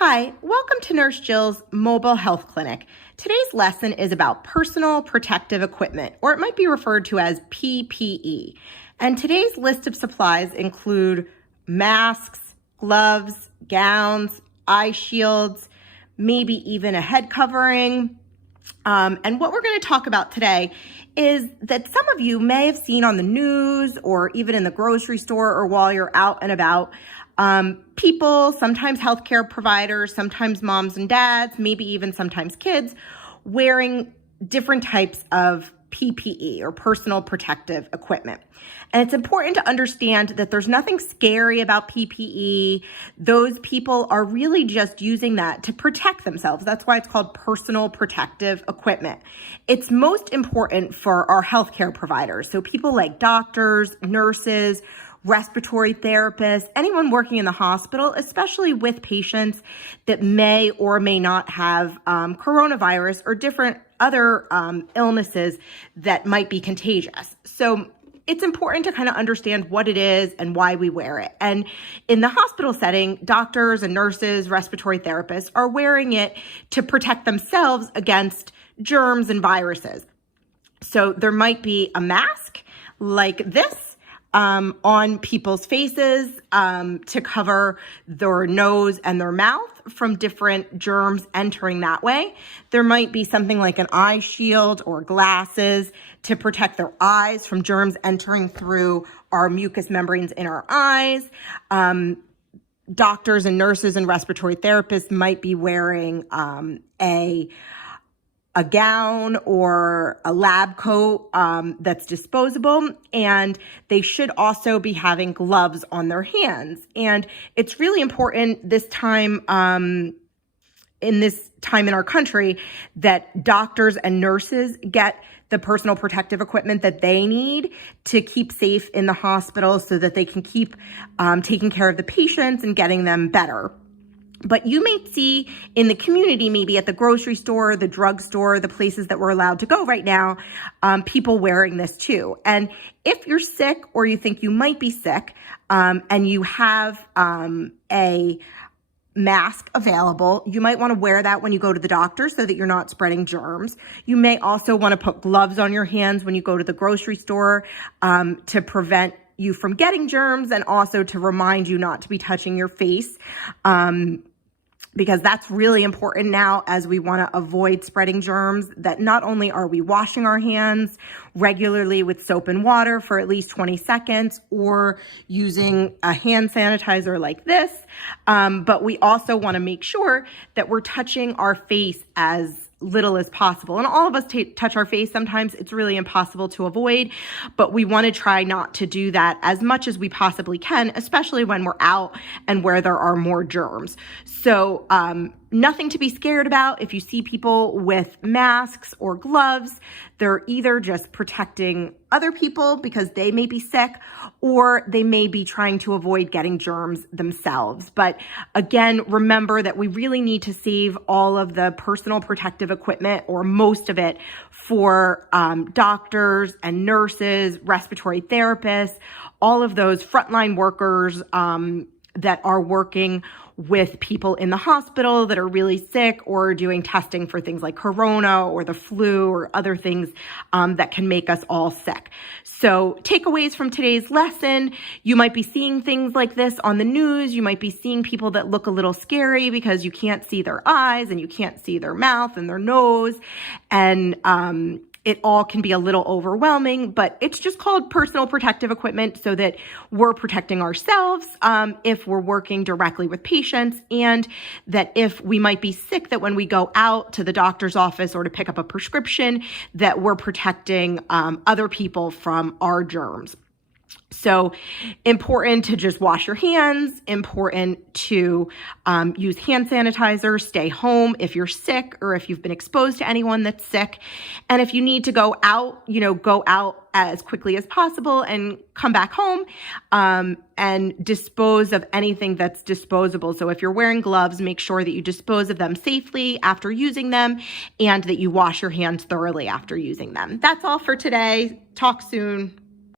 Hi, welcome to Nurse Jill's Mobile Health Clinic. Today's lesson is about personal protective equipment, or it might be referred to as PPE. And today's list of supplies include masks, gloves, gowns, eye shields, maybe even a head covering. And what we're going to talk about today is that some of you may have seen on the news or even in the grocery store or while you're out and about, people, sometimes healthcare providers, sometimes moms and dads, maybe even sometimes kids, wearing different types of PPE or personal protective equipment. And it's important to understand that there's nothing scary about PPE. Those people are really just using that to protect themselves. That's why it's called personal protective equipment. It's most important for our healthcare providers. So people like doctors, nurses, respiratory therapists, anyone working in the hospital, especially with patients that may or may not have coronavirus or different other illnesses that might be contagious. So it's important to kind of understand what it is and why we wear it. And in the hospital setting, doctors and nurses, respiratory therapists are wearing it to protect themselves against germs and viruses. So there might be a mask like this on people's faces to cover their nose and their mouth from different germs entering that way. There might be something like an eye shield or glasses to protect their eyes from germs entering through our mucous membranes in our eyes. Doctors and nurses and respiratory therapists might be wearing a gown or a lab coat that's disposable, and they should also be having gloves on their hands. And it's really important this time, in this time in our country, that doctors and nurses get the personal protective equipment that they need to keep safe in the hospital so that they can keep taking care of the patients and getting them better. But you may see in the community, maybe at the grocery store, the drugstore, the places that we're allowed to go right now, people wearing this too. And if you're sick or you think you might be sick and you have a mask available, you might want to wear that when you go to the doctor so that you're not spreading germs. You may also want to put gloves on your hands when you go to the grocery store to prevent you from getting germs and also to remind you not to be touching your face. Because that's really important now as we want to avoid spreading germs, that not only are we washing our hands regularly with soap and water for at least 20 seconds or using a hand sanitizer like this, but we also want to make sure that we're touching our face as little as possible. And all of us touch our face. Sometimes it's really impossible to avoid, but we want to try not to do that as much as we possibly can, especially when we're out and where there are more germs. So nothing to be scared about. If you see people with masks or gloves, they're either just protecting other people because they may be sick or they may be trying to avoid getting germs themselves. But again, remember that we really need to save all of the personal protective equipment or most of it for doctors and nurses, respiratory therapists, all of those frontline workers that are working with people in the hospital that are really sick or doing testing for things like corona or the flu or other things that can make us all sick. So takeaways from today's lesson: you might be seeing things like this on the news. You might be seeing people that look a little scary because you can't see their eyes and you can't see their mouth and their nose. And it all can be a little overwhelming, but it's just called personal protective equipment so that we're protecting ourselves if we're working directly with patients, and that if we might be sick, that when we go out to the doctor's office or to pick up a prescription, that we're protecting other people from our germs. So important to just wash your hands, important to use hand sanitizer, stay home if you're sick or if you've been exposed to anyone that's sick. And if you need to go out, go out as quickly as possible and come back home and dispose of anything that's disposable. So if you're wearing gloves, make sure that you dispose of them safely after using them and that you wash your hands thoroughly after using them. That's all for today. Talk soon.